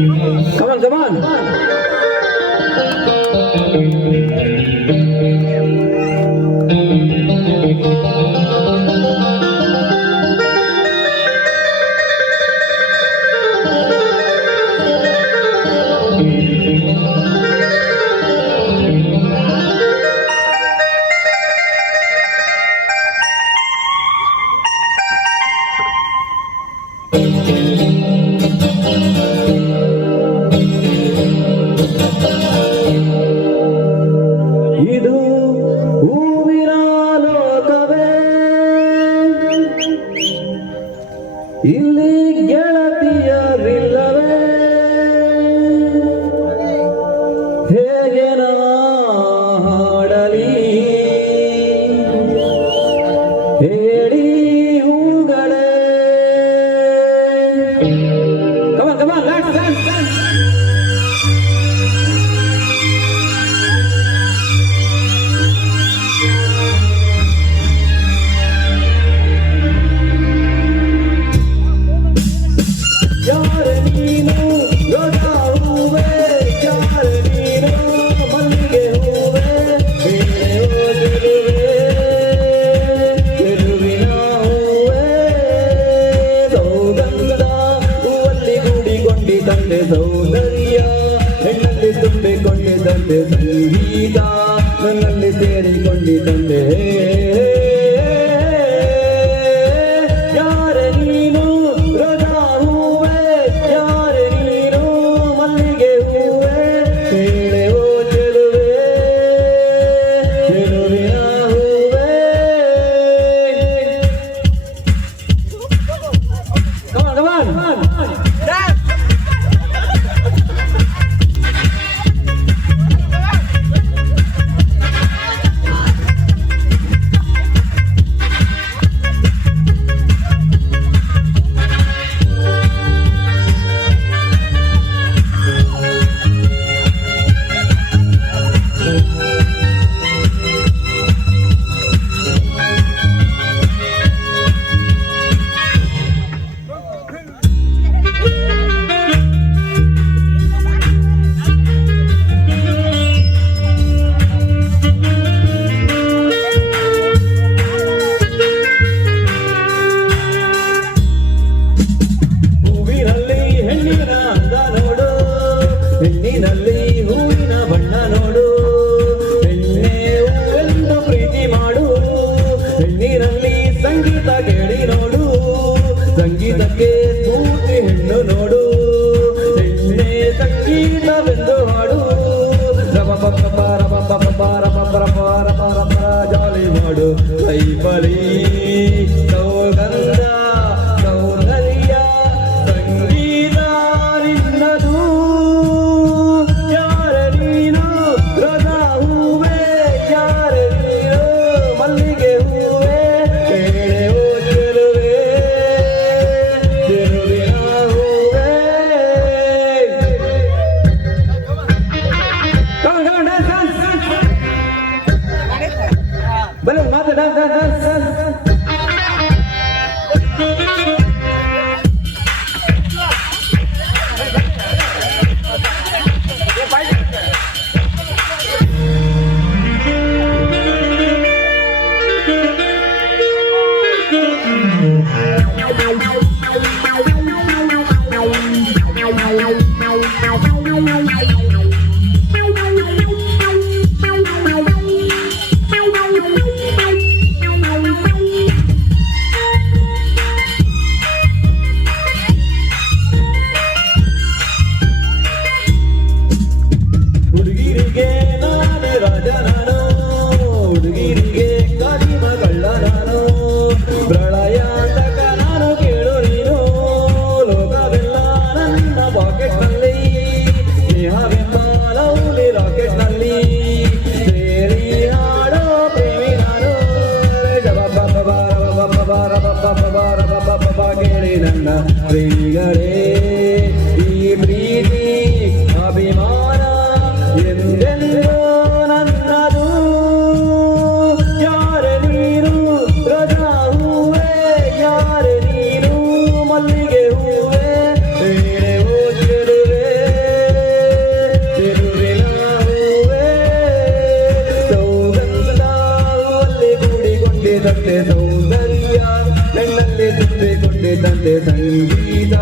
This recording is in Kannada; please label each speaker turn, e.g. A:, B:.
A: Come on, come on. ತಂದೆ ಸೌಂದರ್ಯ ಹೆಣ್ಣಲ್ಲಿ ತುಂಬಿಕೊಂಡೆ ತಂದೆ ಸಂಗೀತ ನನ್ನಲ್ಲಿ ಸೇರಿಕೊಂಡಿ ತಂದೆ لا لا لا لا ರಾಜ ನಾನು ಹುಡುಗಿರಿಗೆ ಕಲಿಮ ಗಳ್ಳ ನಾನು ಪ್ರಳಯ ಲೋಕವೆಲ್ಲ ನನ್ನ ಪಾಕೆಟ್ನಲ್ಲಿ ಸ್ನೇಹವೆಲ್ಲ ಲವ್ಲಿ ರಾಕೆಟ್ನಲ್ಲಿ ಸೇರಿ ಹಾಡೋ ಪ್ರೇಮಿ ನಾನು ಜಬ ಬಾರ ಬಾರ ಬಾರ ಬಾರ ಬಾರ ಕೇಳಿ ನನ್ನ ಪ್ರೇಮಿಗಳೇ ದಂತೆ ಸೌಂದರ್ಯ ನನ್ನಲ್ಲೇ ದುಡ್ಡೆ ಕೊಟ್ಟೆ ತಂದೆ
B: ಸಂಗೀತ